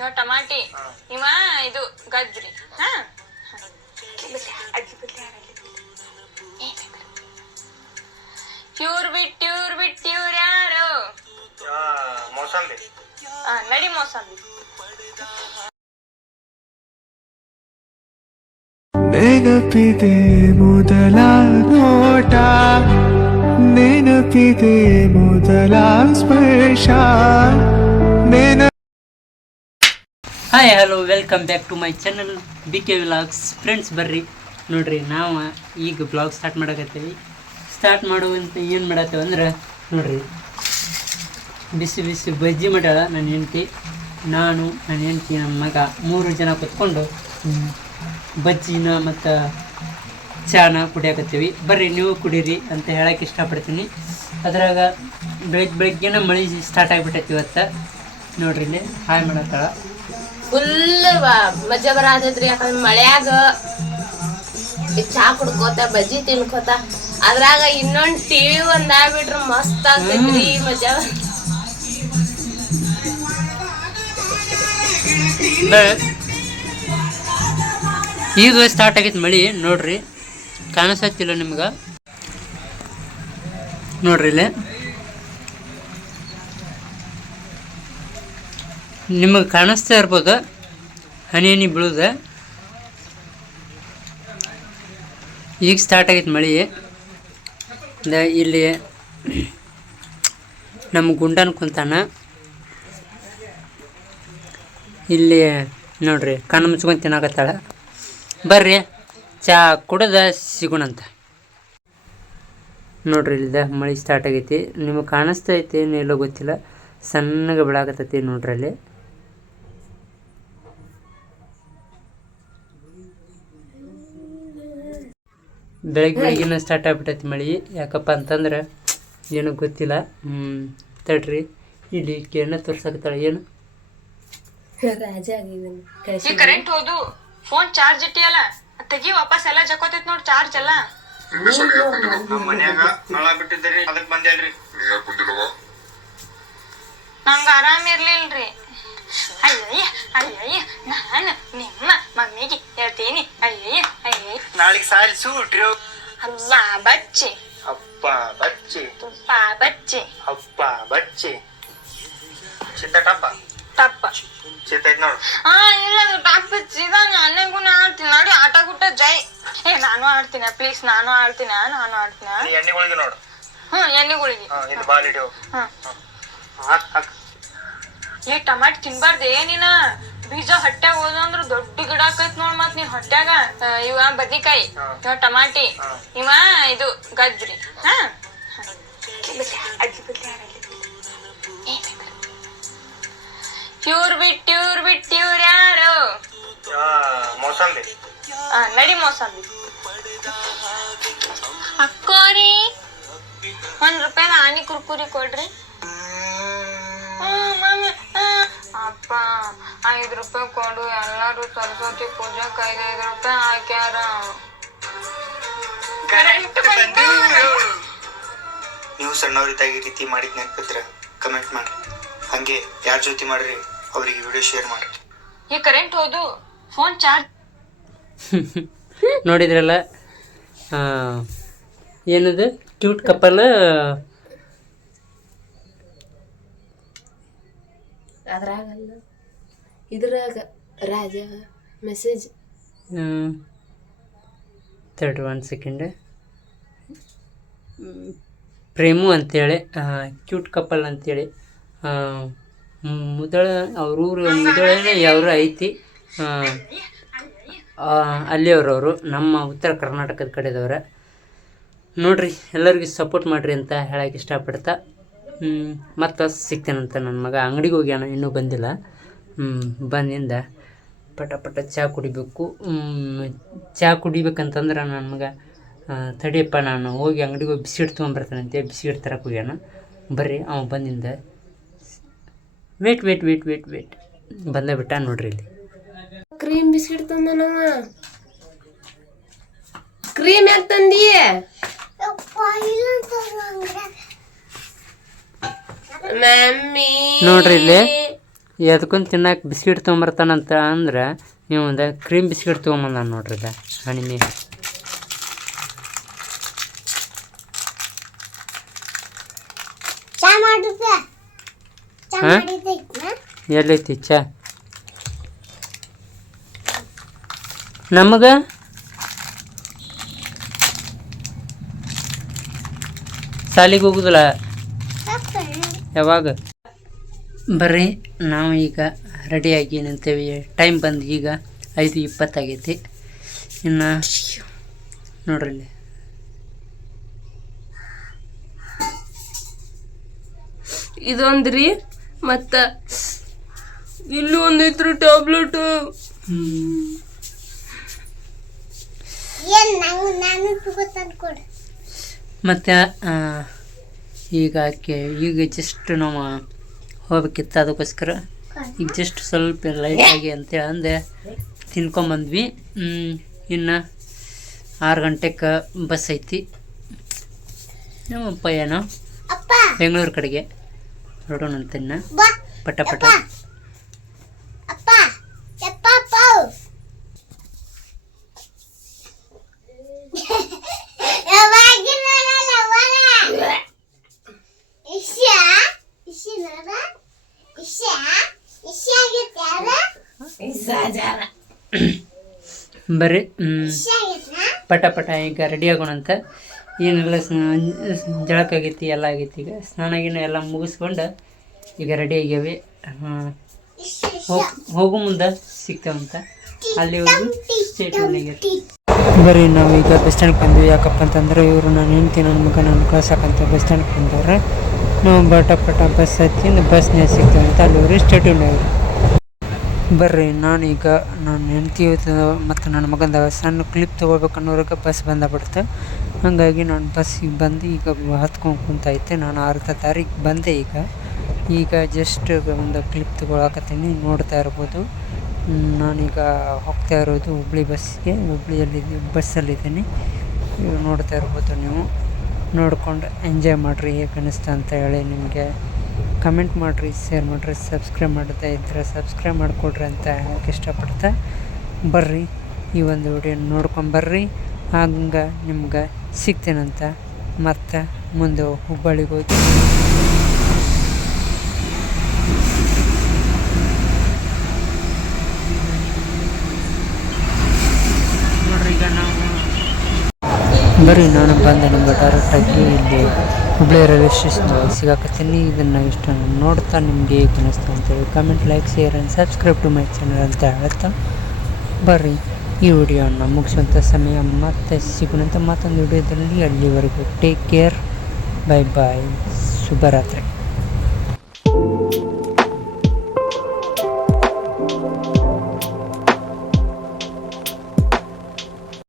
ಇವ ಟಮಾಟಿ ಇವ ಇದು ಗಜ್ರಿ. ಹಾ. ಇವ್ರ್ ಬಿಟ್ಟು ಇವ್ರ್ ಬಿಟ್ಟು ಇವ್ರ್ ಯಾರು? ಮೋಸಂಬಿ. ಆ, ನಡಿ ಮೋಸಂಬಿ. ನೆನಪಿದೆ ಮೊದಲ ನೋಟ. ನೆನಪಿದೆ ಮೊದಲ ಸ್ಪರ್ಶ. ನೆನ hi hello welcome back to my channel B K vlogs friends ಬರ್ರಿ. ನೋಡ್ರಿ, ನಾವು ಈಗ ಬ್ಲಾಗ್ ಸ್ಟಾರ್ಟ್ ಮಾಡಕತ್ತೀವಿ. ಸ್ಟಾರ್ಟ್ ಮಾಡುವಂತ ಏನು ಮಾಡತ್ತೇವೆ ಅಂದ್ರೆ, ನೋಡ್ರಿ. ಬಿಸಿ ಬಿಸಿ ಬಜ್ಜಿ ಮಾಡ್ಯಾಳ ನನ್ನ ಹೆಂಡತಿ, ನಾನು ನನ್ನ ಹೆಂಡತಿ ನನ್ನ ಮಗ, ಮೂರು ಜನ ಕುತ್ಕೊಂಡು ಬಜ್ಜಿನ ಮತ್ತು ಚಾನ ಕುಡಿಯಾಕತ್ತೀವಿ. ಬರ್ರಿ, ನೀವು ಕುಡೀರಿ ಅಂತ ಹೇಳಕ್ಕೆ ಇಷ್ಟಪಡ್ತೀನಿ. ಅದ್ರಾಗ ಬೆಳಗ್ಗೆ ಬೆಳಗ್ಗೆನ ಮಳೆ ಸ್ಟಾರ್ಟ್ ಆಗಿಬಿಟ್ಟೈತಿ ಇವತ್ತು. ನೋಡ್ರಿ ಇಲ್ಲಿ, ಹಾಯ್ ಮಾಡತ್ತಾಳ. ಫುಲ್ ಮಜಾ ಬರತೈತ್ರಿ ಯಾಕಂದ್ರೆ ಮಳೆಯಾಗ ಚಾ ಕುಡ್ಕೋತ ಬಜ್ಜಿ ತಿನ್ಕೋತ ಅದ್ರಾಗ ಇನ್ನೊಂದ್ ಟಿವಿ ಒಂದ್ ಆಗ್ಬಿಟ್ರ ಮಸ್ತ್ ಆಗ್ತೈತ್ರಿ ಮಜಾ. ಈಗ ಸ್ಟಾರ್ಟ್ ಆಗೈತೆ ಮಳಿ ನೋಡ್ರಿ. ಕಾಣಿಸತ್ತಿಲ್ಲ ನಿಮ್ಗೆ? ನೋಡ್ರಿ ಇಲ್ಲಿ. ನಿಮಗೆ ಕಾಣಿಸ್ತಾ ಇರ್ಬೋದು. ಹನಿ ಹನಿ ಬೀಳುದ. ಈಗ ಸ್ಟಾರ್ಟ್ ಆಗೈತೆ ಮಳಿ. ಇಲ್ಲಿ ನಮ್ಮ ಗುಂಡನ ಕುಂತಾನ. ಇಲ್ಲಿ ನೋಡ್ರಿ, ಕಣ್ಣು ಮುಚ್ಕೊಂಡು ತಿನ್ನಾಕತ್ತಾಳ. ಬರ್ರಿ, ಚಾ ಕುಡ್ದ ಸಿಗೋಣಂತ. ನೋಡ್ರಿ ಇಲ್ಲಿದ ಮಳೆ ಸ್ಟಾರ್ಟ್ ಆಗೈತಿ. ನಿಮಗೆ ಕಾಣಿಸ್ತಾ ಏನೋ ಇಲ್ಲೋ ಗೊತ್ತಿಲ್ಲ. ಸಣ್ಣಗೆ ಬೆಳಾಕತ್ತೈತಿ ನೋಡ್ರಿ ಅಲ್ಲಿ. ಬೆಳಗ್ಗೆ ಬೆಳಗ್ಗಿನ ಸ್ಟಾರ್ಟ್ ಆಗ್ಬಿಟ್ಟೈತಿ ಮಳೆ. ಯಾಕಪ್ಪ ಅಂತಂದ್ರೆ ಏನೂ ಗೊತ್ತಿಲ್ಲ. ಹ್ಮ್ ತಡ್ರಿ. ಇಲ್ಲಿ ಏನ ತೋರ್ಸಕತ್ತಾಳ. ಏನು? ರಾಜ ಆಗಿದ್ದೀನಿ ಕರೆಂಟ್ ಹೋದು. ಫೋನ್ ಚಾರ್ಜ್ ಇಟ್ಟಿಯಲ್ಲ ತೆಗಿ ವಾಪಸ್ ಎಲ್ಲ ಜಕ್ಕೋತೈತಿ ನೋಡ್ ಚಾರ್ಜ್ ಎಲ್ಲ. ನಮ್ಮ ಮನ್ಯಾಗ ನಳ ಬಿಟ್ಟಿದ್ದೀರಿ ಅದಕ್ ಬಂದೇಳ್ರಿ ನಂಗ ಆರಾಮ್ ಇರ್ಲಿಲ್ರಿ. ಅಯ್ಯಯ್ಯ ಅಯ್ಯಯ್ಯ ನಾನು ನಿಮ್ಮ ಮಮ್ಮಿಗೆ ಹೇಳ್ತೀನಿ. ಅಯ್ಯಯ್ಯ ಅಯ್ಯಯ್ಯ. ನಾಳೆಗೆ ಸಾಯಲ್ ಸೂಟ್ರಿ ಅಲ್ಲ ಬಚ್ಚಿ. ಅಪ್ಪ ಬಚ್ಚಿ. ತುಪ್ಪ ಬಚ್ಚಿ. ಅಪ್ಪ ಬಚ್ಚಿ. ಚಿತ್ತಟಪ್ಪ ಚಿಂತ ಐತ್ ನೋಡು. ಹಾ ಇಲ್ಲ ಅದು ಟಪ್ ಸೀದಾ ನನಗೂ ಆಡ್ತೀನಿ. ನೋಡಿ ಆಟ ಗುಟ್ಟ ಜೈ. ಏ ನಾನು ಆಡ್ತೀನಿ ಪ್ಲೀಸ್ ನಾನು ಆಡ್ತೀನಿ ನಾನು ಆಡ್ತೀನಿ. ಎಣ್ಣೆಗಳಿಗೆ ನೋಡು. ಹ್ಞೂ ಎಣ್ಣೆಗಳಿಗೆ. ಹಾ ಇದು ಬಾಲ್ ಹಿಡಿಯೋ. ಹಾಕ್ ಹಾಕ್. ಏ ಟಮಾಟ್ ತಿನ್ಬಾರ್ದು. ಏನಿನ ಬೀಜ ಹೊಟ್ಯಾಗ ಹೋದಂದ್ರ ದೊಡ್ಡ ಗಿಡ ಆಕೈತ್ ನೋಡ್ ಮತ್ ನೀನ್ ಹೊಟ್ಯಾಗ. ಇವ ಬದ್ನಿಕಾಯಿ. ಇವ ಟಮಾಟಿ ಇವ ಇದು ಗಜ್ರಿ ಹಾ. ಇವ್ರ್ ಬಿಟ್ಟು ಇವ್ರ್ ಬಿಟ್ಟು ಇವ್ರ್ ಯಾರು? ಆ, ಮೋಸಂಬಿ. ಆ, ನಡಿ ಮೋಸಂಬಿ. ಅಕ್ಕೋರಿ ಒಂದ್ ರೂಪಾಯಿ ಆನಿ ಕುರ್ಕುರಿ ಕೊಡ್ರಿ. ಹ್ಮ್. ಅಪ್ಪ ಐದು ರೂಪಾಯಿ ಕೊಡು ಎಲ್ಲರೂ ಸರಸ್ವತಿ ಪೂಜಾಕ್ ಐದ್ ಐದ್ ರೂಪಾಯಿ ಹಾಕ್ಯಾರ. ನೀವು ಸಣ್ಣವರಿದ್ದಾಗ ಈ ರೀತಿ ಮಾಡಿದ್ ನೆನಪಿದ್ರ? ಕಮೆಂಟ್ ಮಾಡಿ. ಹಂಗೆ ಯಾರ ಜೊತೆ ಮಾಡ್ರಿ ಅವರಿಗೆ ವಿಡಿಯೋ ಶೇರ್ ಮಾಡಿ. ಈ ಕರೆಂಟ್ ಹೋದು. ಫೋನ್ ಚಾರ್ಜ್ ನೋಡಿದ್ರಲ್ಲ ಆ, ಏನದು? ಟ್ಯೂಟ್ ಕಪಲ್ ಅದ್ರಾಗಲ್ಲ. ಇದ್ರಾಗ Raja message third one second Prem ಅಂತೇಳಿ ಕ್ಯೂಟ್ ಕಪಲ್ ಅಂತೇಳಿ ಮುದಳ ಅವ್ರೂರು ಮುದಳನೇ ಯಾವ್ರು ಐತಿ ಅಲ್ಲಿಯವ್ರವರು, ನಮ್ಮ ಉತ್ತರ ಕರ್ನಾಟಕದ ಕಡೆದವ್ರ. ನೋಡ್ರಿ, ಎಲ್ಲರಿಗೂ ಸಪೋರ್ಟ್ ಮಾಡಿರಿ ಅಂತ ಹೇಳಕ್ಕೆ ಇಷ್ಟಪಡ್ತಾ ಮತ್ತು ಸಿಗ್ತೇನಂತ ನನ್ನ ಮಗ. ಅಂಗಡಿಗೆ ಹೋಗ್ಯಾನ ಇನ್ನೂ ಬಂದಿಲ್ಲ. ಹ್ಮ್, ಬಂದಿಂದ ಪಟ ಪಟ ಚಹಾ ಕುಡಿಬೇಕು. ಹ್ಮ್, ಚಹಾ ಕುಡಿಬೇಕಂತಂದ್ರೆ ನನ್ನ ಮಗ ತಡಿಯಪ್ಪ ನಾನು ಹೋಗಿ ಅಂಗಡಿಗೆ ಹೋಗಿ ಬಿಸ್ಕಿಟ್ ತೊಗೊಂಬರ್ತಾನಂತೆ ಬಿಸ್ಕಿಟ್ ತರಕ್ಕೆ ಹೋಗ್ಯಾನ ಬರ್ರಿ ಅವ ಬಂದಿಂದ wait wait wait wait wait. ಬಂದೇ ಬಿಟ್ಟ ನೋಡ್ರಿ ಇಲ್ಲಿ. ಕ್ರೀಮ್ ಬಿಸ್ಕಿಟ್ ತಂದನವ ಕ್ರೀಮ್ ಯಾಕೆ ತಂದಿ ನೋಡ್ರಿ ಇಲ್ಲಿ ಎದ್ಕೊಂಡು ತಿನ್ನಕ್ಕೆ ಬಿಸ್ಕಿಟ್ ತೊಗೊಂಬರ್ತಾನಂತ ಅಂದ್ರೆ ನೀವು ಒಂದು ಕ್ರೀಮ್ ಬಿಸ್ಕಿಟ್ ತೊಗೊಂಬಂದ ನೋಡ್ರಿ ಇದ ಹಣಿಮೆ. ಎಲ್ಲೈತಿ ಚ? ನಮಗೆ? ಸಾಲಿಗೆ ಹೋಗುದಿಲ್ಲ? ಯಾವಾಗ? ಬರ್ರಿ ನಾವು ಈಗ ರೆಡಿಯಾಗಿ ನಿಂತೇವೆ. ಟೈಮ್ ಬಂದು ಈಗ ಐದು ಇಪ್ಪತ್ತಾಗೈತಿ. ಇನ್ನು ನೋಡ್ರಿ ಇಲ್ಲಿ. ಇದೊಂದ್ರಿ ಮತ್ತ ಇಲ್ಲೂ ಒಂದು ಟ್ಯಾಬ್ಲೆಟ್. ಟ್ಯಾಬ್ಲೆಟು ಮತ್ತು ಈಗ ಆಕೆ ಈಗ ಜಸ್ಟ್ ನಾವು ಹೋಗ್ಬೇಕಿತ್ತು ಅದಕ್ಕೋಸ್ಕರ. ಈಗ ಜಸ್ಟ್ ಸ್ವಲ್ಪ ಲೈಟಾಗಿ ಅಂತೇಳಿ ಅಂದೆ ತಿನ್ಕೊಂಬಂದ್ವಿ. ಇನ್ನು ಆರು ಗಂಟೆಗೆ ಬಸ್ ಐತಿ. ನಮ್ಮಪ್ಪ ಏನೋ ಬೆಂಗಳೂರು ಕಡೆಗೆ ಬಾ! ಪಟ ಪಟ ಅಪ್ಪ ಯಪ್ಪ ಅಪ್ಪ ಯಾವಾಗಿ ನೋಡಲ್ಲ ಅವನ ಇಶ್ಯಾ ಇಶ್ಯ ನೋಡ ಇಶ್ಯಾ ಇಶ್ಯ ಆಗೈತೆ ಯಾರ ಬರ್ರಿ ಪಟ ಪಟ ಈಗ ರೆಡಿ ಆಗೋಣಂತ. ಏನೆಲ್ಲ ಜಳಕಾಗೈತಿ ಜಳಕ ಆಗೈತಿ ಎಲ್ಲ ಆಗೈತಿ ಈಗ. ಸ್ನಾನ ಗಿನ ಎಲ್ಲ ಮುಗಿಸ್ಕೊಂಡು ಈಗ ರೆಡಿ ಆಗ್ಯಾವೆ. ಹೋಗ್ ಹೋಗು ಮುಂದೆ ಸಿಗ್ತಾವಂತ ಅಲ್ಲಿ ಹೋಗಿ ಸ್ಟೇಟ್ ಬರೀ ನಾವು ಈಗ ಬಸ್ ಸ್ಟ್ಯಾಂಡ್ಗೆ ಬಂದ್ವಿ. ಯಾಕಪ್ಪ ಅಂತಂದ್ರೆ ಇವರು ನಾನು ಹೆಂಡ್ತಿ ನನ್ನ ಮಗ ನಾನು ಕಳ್ಸಕ್ಕಂತ ಬಸ್ ಸ್ಟ್ಯಾಂಡ್ಗೆ ಬಂದವ್ರೆ. ನಾವು ಬಟ ಪಟ ಬಸ್ ಹತ್ತಿ ಬಸ್ನೇ ಸಿಗ್ತೇವೆ ಅಂತ ಅಲ್ಲಿ ಹೋಗ್ರಿ ಸ್ಟೇಟ್ಯೂನ್ ಬರ್ರಿ, ನಾನೀಗ ನನ್ನ ಹೆಂಡತಿ ಮತ್ತು ನನ್ನ ಮಗಂದ ಸಣ್ಣ ಕ್ಲಿಪ್ ತೊಗೊಳ್ಬೇಕು ಅನ್ನೋರಿಗೆ ಬಸ್ ಬಂದ ಬಿಡುತ್ತೆ ಹಾಗಾಗಿ ನಾನು ಬಸ್ಸಿಗೆ ಬಂದು ಈಗ ಹತ್ಕೊಂಡು ಕುಂತೈತೆ ನಾನು ಅರ್ಧ ತಾರೀಕು ಬಂದೆ ಈಗ. ಈಗ ಜಸ್ಟ್ ಒಂದು ಕ್ಲಿಪ್ ತೊಗೊಳಕತ್ತೀನಿ, ನೋಡ್ತಾ ಇರ್ಬೋದು. ನಾನೀಗ ಹೋಗ್ತಾ ಇರೋದು ಹುಬ್ಳಿ ಬಸ್ಸಿಗೆ ಹುಬ್ಳಿಯಲ್ಲಿ ಬಸ್ಸಲ್ಲಿದ್ದೀನಿ ನೋಡ್ತಾ ಇರ್ಬೋದು ನೀವು. ನೋಡ್ಕೊಂಡು ಎಂಜಾಯ್ ಮಾಡಿರಿ, ಹೇಗೆ ಅನ್ನಿಸ್ತು ಅಂತ ಹೇಳಿ ನಿಮಗೆ. ಕಮೆಂಟ್ ಮಾಡಿರಿ, ಶೇರ್ ಮಾಡಿರಿ, ಸಬ್ಸ್ಕ್ರೈಬ್ ಮಾಡ್ತಾ ಇದ್ದರೆ ಸಬ್ಸ್ಕ್ರೈಬ್ ಮಾಡಿಕೊಡ್ರಿ ಅಂತ ಹೇಳಕ್ಕೆ ಇಷ್ಟಪಡ್ತಾ ಬರ್ರಿ, ಈ ಒಂದು ವಿಡಿಯೋ ನೋಡ್ಕೊಂಬರ್ರಿ ಹಂಗೆ ನಿಮ್ಗೆ ಸಿಗ್ತೇನಂತ ಮತ್ತೆ ಮುಂದೆ ಹುಬ್ಬಳ್ಳಿಗೆ ಹೋಗಿ ನೋಡ್ರಿ ಈಗ ನಾವು ಬರ್ರಿ ನಾನು ಬಂದೆ ನಿಮ್ಗೆ ಡೈರೆಕ್ಟಾಗಿ ಇಲ್ಲಿ ಹುಬ್ಳಿ ರೈಲ್ವೆ ಸ್ಟೇಷನ್ ಸಿಗಾಕತ್ತೀನಿ. ಇದನ್ನು ಇಷ್ಟು ನೋಡ್ತಾ ನಿಮಗೆ ಹೇಗೆ ಅಂತ ಅಂತೇಳಿ comment like share and subscribe to my channel ಅಂತ ಹೇಳ್ತಾ ಬರ್ರಿ. ಈ ವಿಡಿಯೋನ ಮುಗಿಸುವಂಥ ಸಮಯ ಮತ್ತೆ ಸಿಗುವಂಥ ಮತ್ತೊಂದು ವಿಡಿಯೋದಲ್ಲಿ ಅಲ್ಲಿವರೆಗೂ ಟೇಕ್ ಕೇರ್ ಬೈ ಬಾಯ್ ಶುಭರಾತ್ರಿ.